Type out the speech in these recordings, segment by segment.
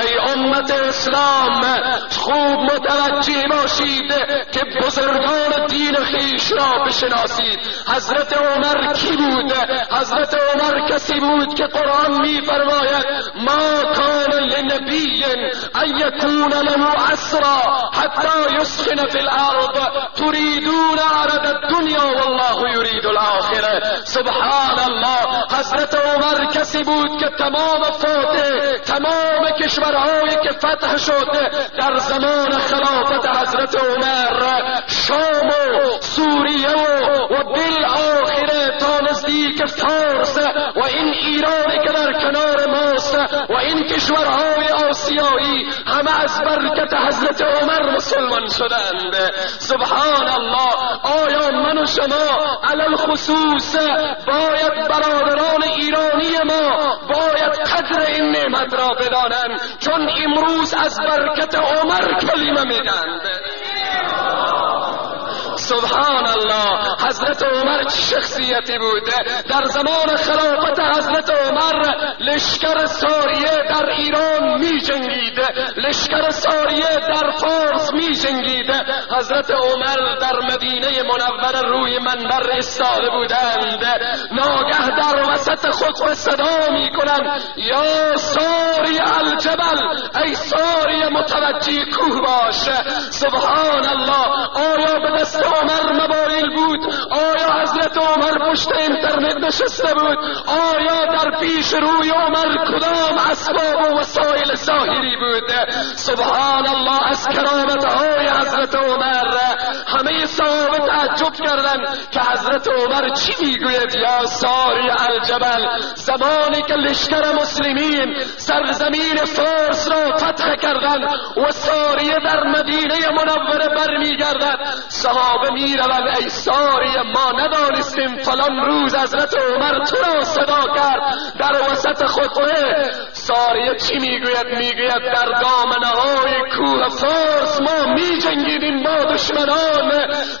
ای امت اسلام خوب متوجه باشید که بزرگان دین خویش را بشناسید. حضرت عمر کی بود؟ حضرت عمر کسی بود که قرآن می‌فرماید ما کان لنبی ان یکون له اسرا حتی یسخن فی الارض تریدون عرض الدنیا والله یرید الاخره. سبحان الله. حضرت عمر کسی بود که تمام فاتح، تمام کشورهایی که فتح شد در زمان خلافت حضرت عمر، شام و سوریه و بالآخره تا نزدیک فارس و این ایرانی که در کنار ماست و این کشورهای آسیایی همه از برکت حضرت عمر مسلمان شدند. سبحان الله. آیا من و شما علل خصوص باید برادران ایرانی ما باید قدر این نعمت را بدانند، چون امروز از برکت عمر کلمه میگند. سبحان الله. حضرت عمر چه شخصیتی بود؟ در زمان خلافت حضرت عمر لشکر ساریه در ایران می جنگید، لشکر ساریه در فارس می جنگید. حضرت عمر در مدینه منوره روی منبر ایستاده بودند، ناگه در وسط خطبه صدا می کنند یا ساری الجبل، ای ساری متوجه کوه باش. سبحان الله. آیا به دست عمر موبایل بود؟ آیا حضرت عمر پشت اینترنت نشسته بود؟ آیا در پیش روی عمر کدام اسباب و وسایل ظاهری بود؟ سبحان الله. از کرامتهای حضرت عمر همه صحابه تعجب کردند که حضرت عمر چی میگوید یا ساری الجبل. زمانی که لشکر مسلمین سرزمین فارس را فتح کردند و ساریه در مدینه منوره برمیگردد، صحابه میروند ای ساریه ما ندانستیم فلان روز حضرت عمر تو را صدا کرد در وسط خطبه. ساریه چی میگوید؟ میگوید در دامنه‌های کوه فارس ما میجنگیدیم با دشمنان.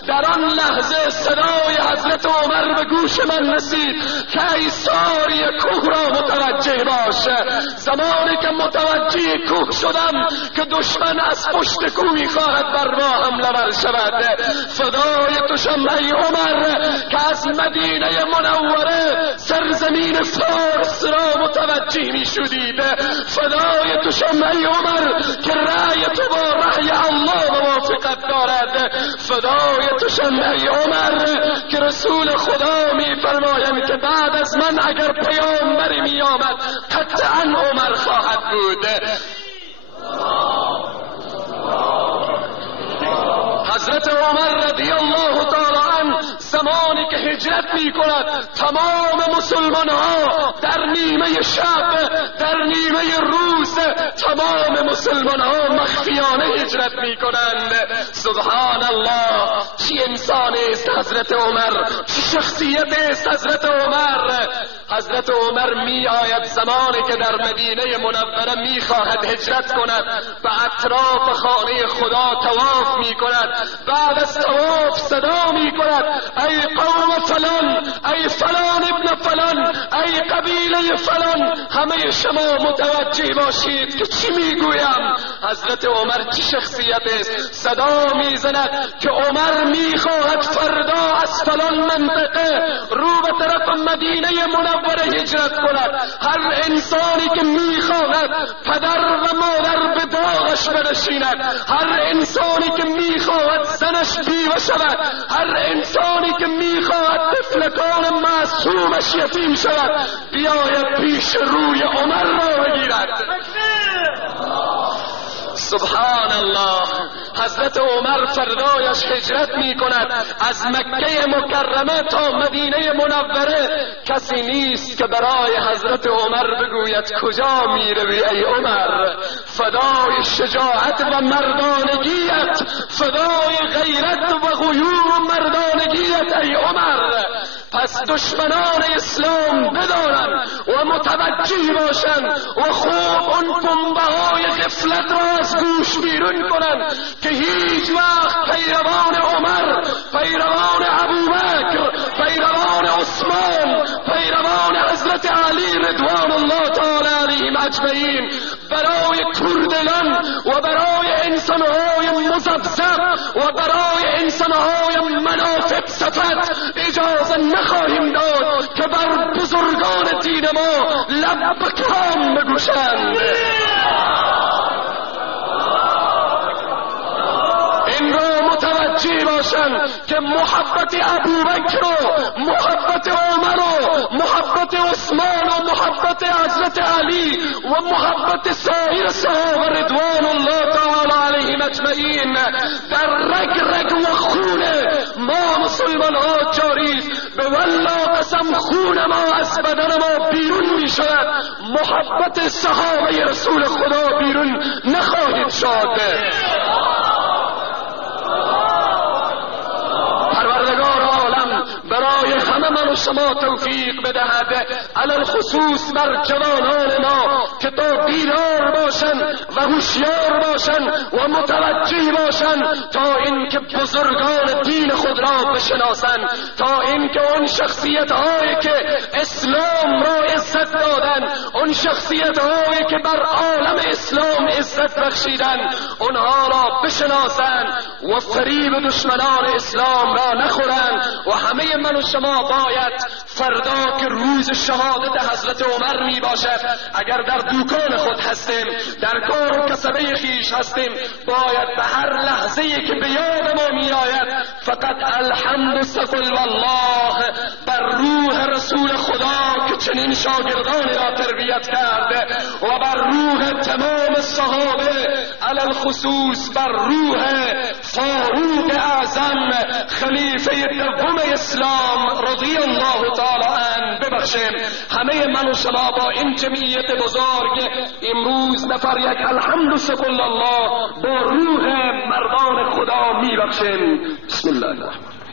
در آن لحظه صدای حضرت عمر به گوش من رسید که ای ساریه کوه را متوجه باش. زمانی که متوجه کوه شدم که دشمن از پشت کوه میخواهد بر ما حمله ور شود، فدای تو شم ای عمر که از مدینه منوره سرزمین فارس را متوجه می شدید. فدای تو شم ای عمر که رأی تو با رأی الله موافقت دارد. فدای تو شم ای عمر که رسول خدا می فرمایند که بعد از من اگر پیامبری می آمد قطعا عمر خواهد بود. حضرت عمر رضی الله تعالی عنه زمانی که هجرت می کند تمام مسلمان ها در نیمه شب، در نیمه روز تمام مسلمان ها مخفیانه هجرت می کنند. سبحان الله. چی انسان است حضرت عمر، چی شخصیت است حضرت عمر. حضرت عمر می آید زمانی که در مدینه منوره می خواهد هجرت کند، به اطراف خانه خدا طواف می کند. بعد از طواف صدا می کند ای قوم فلان، ای فلان ابن فلان، ای قبیله فلان، همه شما متوجه باشید که چی می گویم. حضرت عمر چی شخصیت است؟ صدا می زند که عمر می خواهد فردا از فلان منطقه رو به طرف مدینه منوره هجرت کند. هر انسانی که می خواهد پدر و مادر به داغش بنشیند، هر انسانی که می خواهد زنش بیوه شود، هر انسانی که می خواهد طفلکان معصومش یتیم شود، بیاید پیش روی عمر را بگیرد. سبحان الله. حضرت عمر فردایش هجرت می کند از مکه مکرمه تا مدینه منوره. کسی نیست که برای حضرت عمر بگوید کجا می روی ای عمر. فدای شجاعت و مردانگیت، فدای غیرت و غیور و مردانگیت ای عمر. پس دشمنان اسلام بدانند و متوجه باشند و خوب اون پنبه‌های غفلت را از گوش بیرون کنند که هیچ وقت پیروان عمر، پیروان ابوبکر، پیروان عثمان، پیروان حضرت حضرت علی رضوان الله تعالی علیهم اجمعین برای کردگان و برای انسانهای مذبذب و برای انسانهای منافق صفت اجازه نخواهیم داد که بر بزرگان دین ما لب به کام بگوشند. این را متوجه باشند که محبت ابوبکر و محبت عمر و محبت عثمان و محبت حضرت علی و محبت سایر صحابه رضوان الله تعالی علیهم اجمعین در رگ رگ و خون ما مسلمان ها جاری است. به والله قسم خون ما از بدن ما بیرون می شود، محبت صحابه رسول خدا بیرون نخواهید شد. پروردگار عالم برای همه من و شما توفیق بدهد، علل خصوص بر جوانان ما که تا بیدار باشند و هوشیار باشند و متوجه باشند تا اینکه بزرگان دین خود را بشناسند، تا اینکه اون شخصیت هایی که اسلام را عزت دادند، اون شخصیت هایی که بر عالم اسلام عزت بخشیدند، اونها را بشناسند و فریب دشمنان اسلام را نخورند. و همه من و شما باید فردا که روز شهادت حضرت عمر می باشد، اگر در دوکان خود هستیم، در کار و کسبه خیش هستیم، باید به هر لحظه که به یاد ما می آید فقط الحمد ثقل والله بر روح رسول خدا که چنین شاگردانی را تربیت کرده و بر روح تمام صحابه، علل خصوص بر روح فاروق اعظم خلیفه دوم اسلام رضی الله تعالی عنه ببخشیم. همه من و شما با این جمعیت بزرگ امروز نفر یک الحمد ثقل الله با روح مردان خدا میبخشیم. بسم الله الرحمن